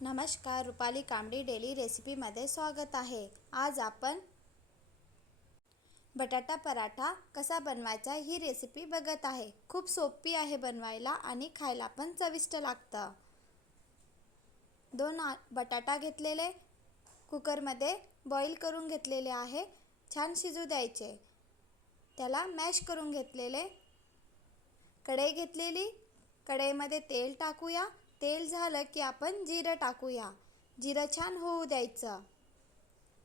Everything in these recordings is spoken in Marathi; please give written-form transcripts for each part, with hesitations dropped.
नमस्कार, रुपाली कामडी डेली रेसिपीमध्ये स्वागत आहे। आज आपण बटाटा पराठा कसा बनवायचा ही रेसिपी बघत आहे। खूप सोपी आहे बनवायला आणि खायला पण चविष्ट लागतं। 2 बटाटा घेतलेले कुकरमध्ये बॉईल करून घेतलेले आहे। छान शिजू द्यायचे। त्याला मॅश करून घेतलेले। कढई घेतलेली, कढईमध्ये तेल टाकूया। तेल झालं की आपण जिरं टाकूया। जिरं छान होऊ द्यायचं।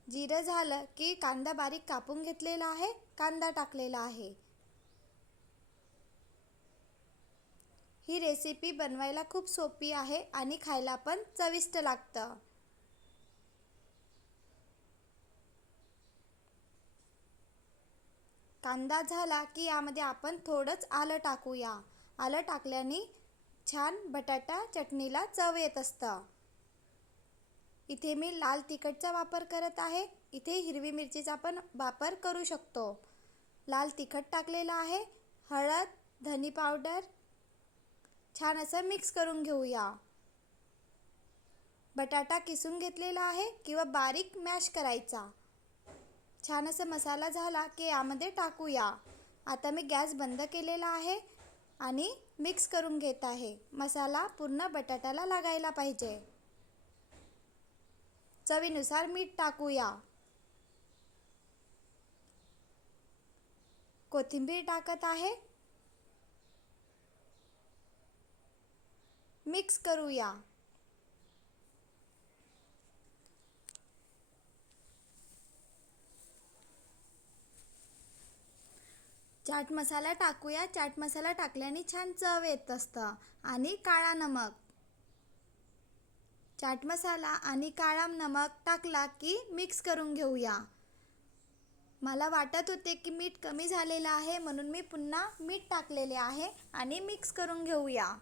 जिरं झालं की कांदा बारीक कापून घेतलेला आहे, कांदा टाकलेला आहे। ही रेसिपी बनवायला खूप सोपी आहे आणि खायला पण चविष्ट लागतं। कांदा झाला की यामध्ये आपण थोडंच आलं टाकूया। आलं टाकल्याने छान बटाटा चटणीला चव येत असतं। इथे मी लाल तिखटचा वापर करत आहे। इथे हिरवी मिरचीचा पण वापर करू शकतो। लाल तिखट टाकलेला आहे, हळद, धनी पावडर छान असं मिक्स करून घेऊया। बटाटा किसून घेतलेला आहे किंवा बारीक मॅश करायचा। छान असं मसाला झाला की यामध्ये टाकूया। आता मी गॅस बंद केलेला आहे आणि मिक्स करून घेत आहे। मसाला पूर्ण बटाट्याला लागायला पाहिजे। चवीनुसार मीठ टाकूया। कोथिंबीर टाकत आहे। मिक्स करूया। चाट मसाला टाकूया। चाट मसाला टाकल्याने छान चव येत असतं। आणि काळा नमक। चाट मसाला आणि काळा नमक टाकला की मिक्स करून घेऊया। मला वाटत होते की मीठ कमी झालेलं आहे, म्हणून मी पुन्हा मीठ टाकलेले आहे आणि मिक्स करून घेऊया।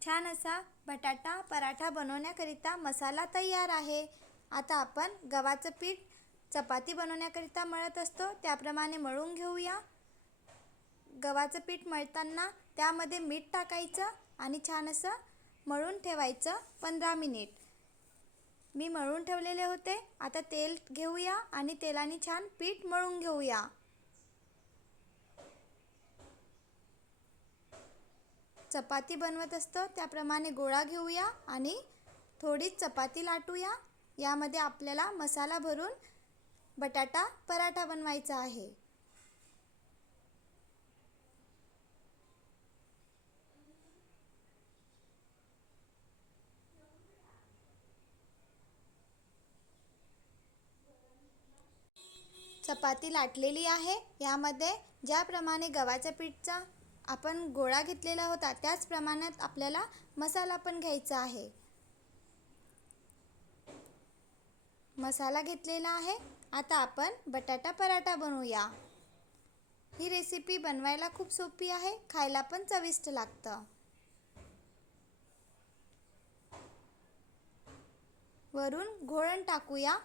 छान असा बटाटा पराठा बनवण्याकरिता मसाला तयार आहे। आता आपण गव्हाचं पीठ चपाती बनवण्याकरिता मळत असतो त्याप्रमाणे मळून घेऊया। गव्हाचं पीठ मळताना त्यामध्ये मीठ टाकायचं आणि छान असं मळून ठेवायचं 15 मिनिट। मी मळून ठेवलेले होते। आता तेल घेऊया आणि तेलाने छान पीठ मळून घेऊया। चपाती बनवत असतो त्याप्रमाणे गोळा घेऊया आणि थोडी चपाती लाटूया। यामध्ये आपल्याला मसाला भरून बटाटा पराठा बनवायचा आहे। चपाती लाटलेली आहे। यामध्ये ज्याप्रमाणे गव्हाच्या पीठचा आपण गोळा घेतलेला होता त्याच प्रमाणात आपल्याला मसाला पण घ्यायचा आहे। मसाला घेतलेला आहे। आता आपण बटाटा पराठा बनवूया। ही रेसिपी बनवायला खूप सोपी आहे, खायला पण चविष्ट लागतं। वरून घोळण टाकूया।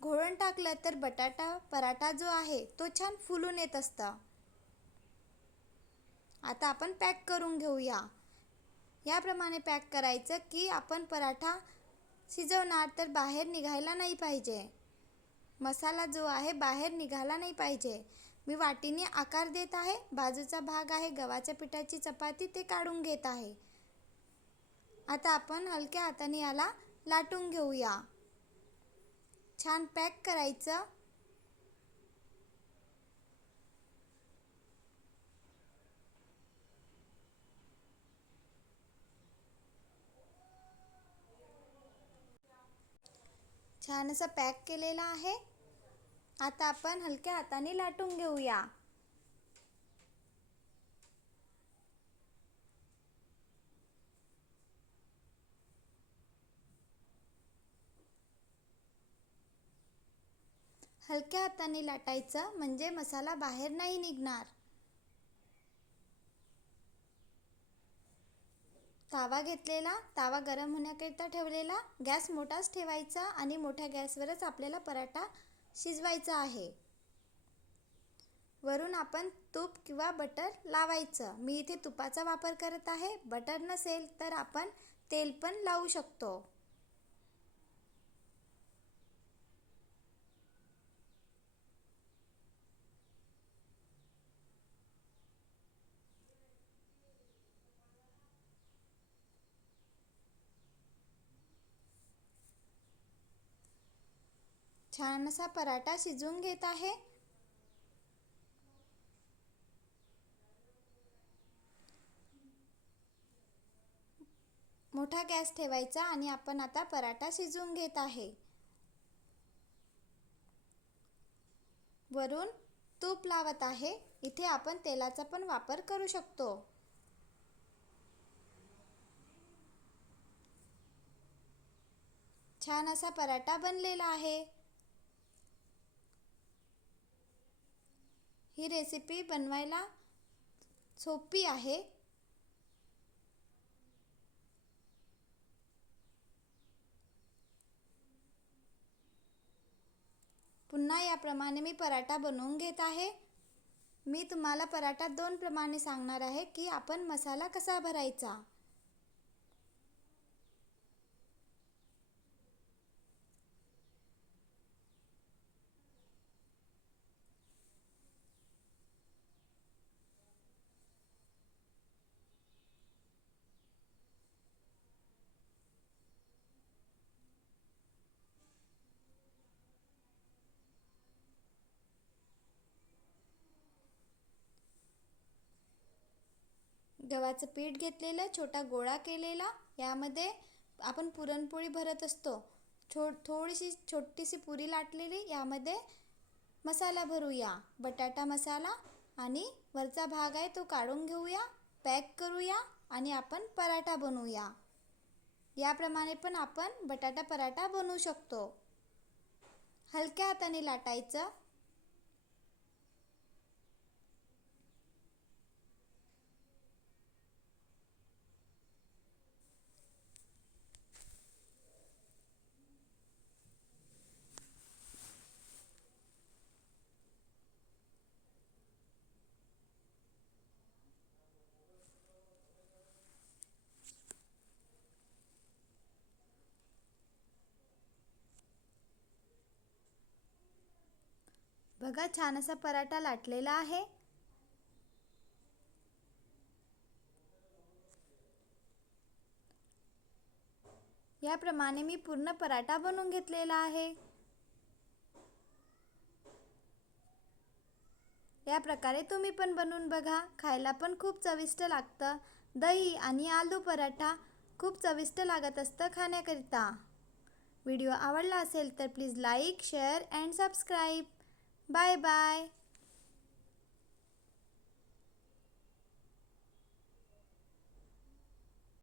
घोळण टाकलं तर बटाटा पराठा जो आहे तो छान फुलून येत असतं। आता आपण पॅक करून घेऊया। याप्रमाणे पॅक करायचं की आपण पराठा शिजवणार तर बाहेर निघायला नाही पाहिजे। मसाला जो आहे बाहेर निघाला नाही पाहिजे। मी वाटीने आकार देत आहे। बाजूचा भाग आहे गव्हाच्या पिठाची चपाती ते काढून घेत आहे। आता आपण हलक्या हाताने याला लाटून घेऊया। छान पॅक करायचं। छान असं पॅक केलेलं आहे। आता आपण हलक्या हाताने लाटून घेऊया। हलक्या हाताने लाटायचं म्हणजे मसाला बाहेर नाही निघणार। तवा घेतलेला, तवा गरम होण्याकरिता ठेवलेला। गॅस मोठाच ठेवायचा आणि मोठ्या गॅसवरच आपल्याला पराठा शिजवायचं आहे. वरून आपण तूप किंवा बटर लावायचं. मी इथे तुपाचा वापर करत आहे. बटर नसेल तर आपण तेल पण लावू शकतो. छान असा पराठा शिजवून घेत आहे. मोठा गॅस ठेवायचा आणि आपण आता पराठा शिजवून घेत आहे. वरून तूप लावत आहे. इथे आपण तेलाचा पण वापर करू शकतो. छान असा पराठा बनलेला आहे. ही रेसिपी बनवायला सोपी आहे. पुन्हा याप्रमाणे मी पराठा बनवून घेत आहे. मी तुम्हाला पराठा 2 प्रमाणे सांगणार आहे की आपण मसाला कसा भरायचा. गव्हाचं पीठ घेतलेलं, छोटा गोळा केलेला, यामध्ये आपण पुरणपोळी भरत असतो. थोडीशी छोटीशी पुरी लाटलेली, यामध्ये मसाला भरूया. बटाटा मसाला आणि वरचा भाग आहे तो काढून घेऊया, पॅक करूया आणि आपण पराठा बनवूया. याप्रमाणे पण आपण बटाटा पराठा बनवू शकतो. हलक्या हाताने लाटायचं. बघा, छान असा पराठा लाटलेला आहे. याप्रमाणे मी पूर्ण पराठा बनवून घेतलेला आहे. या प्रकारे तुम्ही पण बनवून बघा. खायला पण खूप चविष्ट लागतं. दही आणि आलू पराठा खूप चविष्ट लागत असतं खाण्याकरिता. व्हिडिओ आवडला असेल तर please like, share and subscribe. Bye bye.